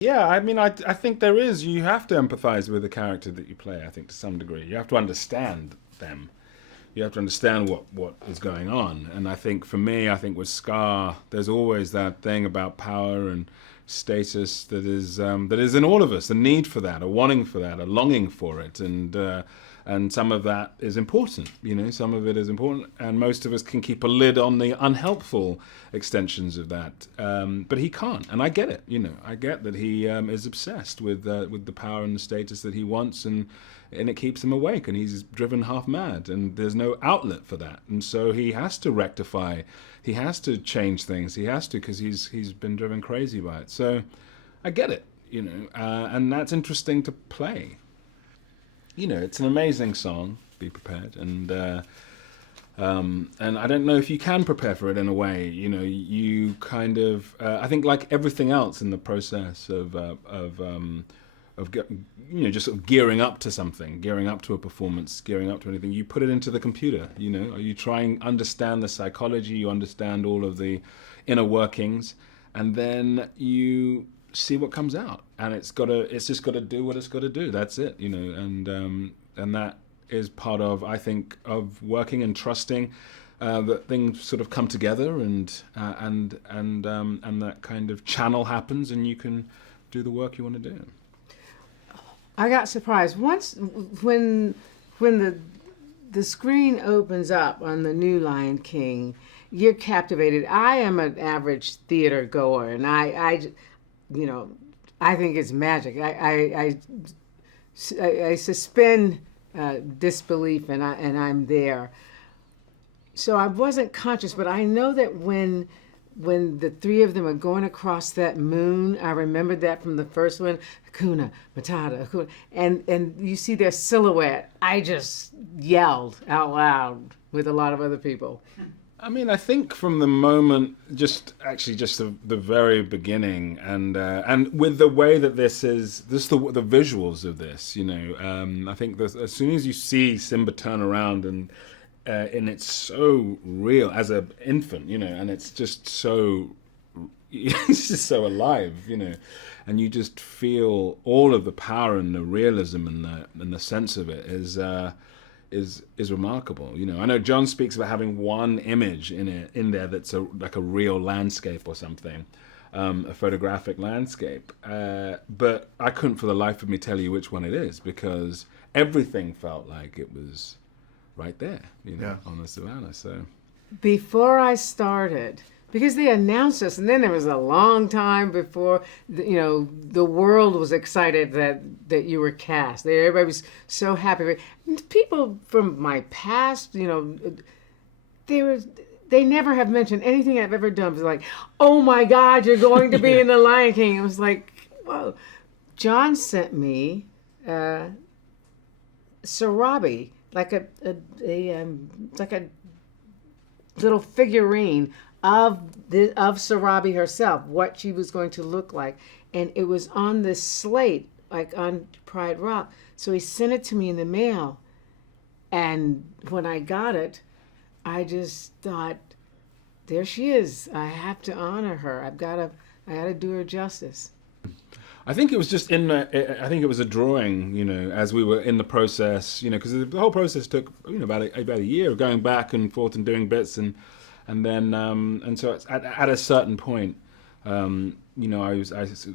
Yeah, I mean, I think there is. You have to empathize with the character that you play, I think, to some degree. You have to understand them. You have to understand what is going on. And I think for me, I think with Scar, there's always that thing about power and status that is in all of us, a need for that, a wanting for that, a longing for it. And some of that is important, some of it is important, and most of us can keep a lid on the unhelpful extensions of that. But he can't, and I get it, I get that he is obsessed with the power and the status that he wants, and it keeps him awake, and he's driven half mad, and there's no outlet for that, and so he has to rectify, he has to change things, he has to, because he's been driven crazy by it. So I get it, and that's interesting to play. It's an amazing song. Be prepared, and I don't know if you can prepare for it in a way. You kind of. I think like everything else in the process of just sort of gearing up to something, gearing up to a performance, gearing up to anything. You put it into the computer. You try and understand the psychology. You understand all of the inner workings, and then you see what comes out, and it's just got to do what it's got to do. That's it, and that is part of, I think, of working and trusting that things sort of come together, and that kind of channel happens, and you can do the work you want to do. I got surprised once when the screen opens up on the new Lion King. You're captivated. I am an average theater goer, and I think it's magic. I suspend disbelief, and I'm there. So I wasn't conscious, but I know that when the three of them are going across that moon, I remembered that from the first one, Hakuna Matata, Hakuna, and you see their silhouette. I just yelled out loud with a lot of other people. I mean, I think from the moment, just the very beginning, and with the way that this is, the visuals of this, I think that as soon as you see Simba turn around and it's so real as an infant, and it's just so, it's just so alive, and you just feel all of the power and the realism and the sense of it is remarkable. I know Jon speaks about having one image in there that's like a real landscape or something, a photographic landscape. But I couldn't for the life of me tell you which one it is, because everything felt like it was right there, on the savannah. So before I started, because they announced us, and then there was a long time before the world was excited that you were cast. Everybody was so happy. People from my past, they never have mentioned anything I've ever done. It was like, oh my God, you're going to be in The Lion King. It was like, whoa. Jon sent me Sarabi, like a little figurine of Sarabi herself, what she was going to look like, and it was on this slate, like on Pride Rock. So he sent it to me in the mail, and when I got it, I just thought, there she is. I have to honor her. I gotta do her justice. I think it was just I think it was a drawing, as we were in the process, because the whole process took, about a year of going back and forth and doing bits, and then and so it's at a certain point, I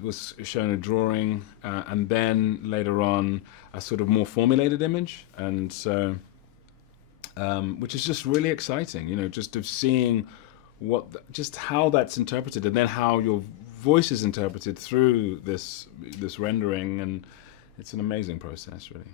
was shown a drawing, and then later on a sort of more formulated image, and so which is just really exciting, just of seeing just how that's interpreted, and then how your voice is interpreted through this rendering, and it's an amazing process, really.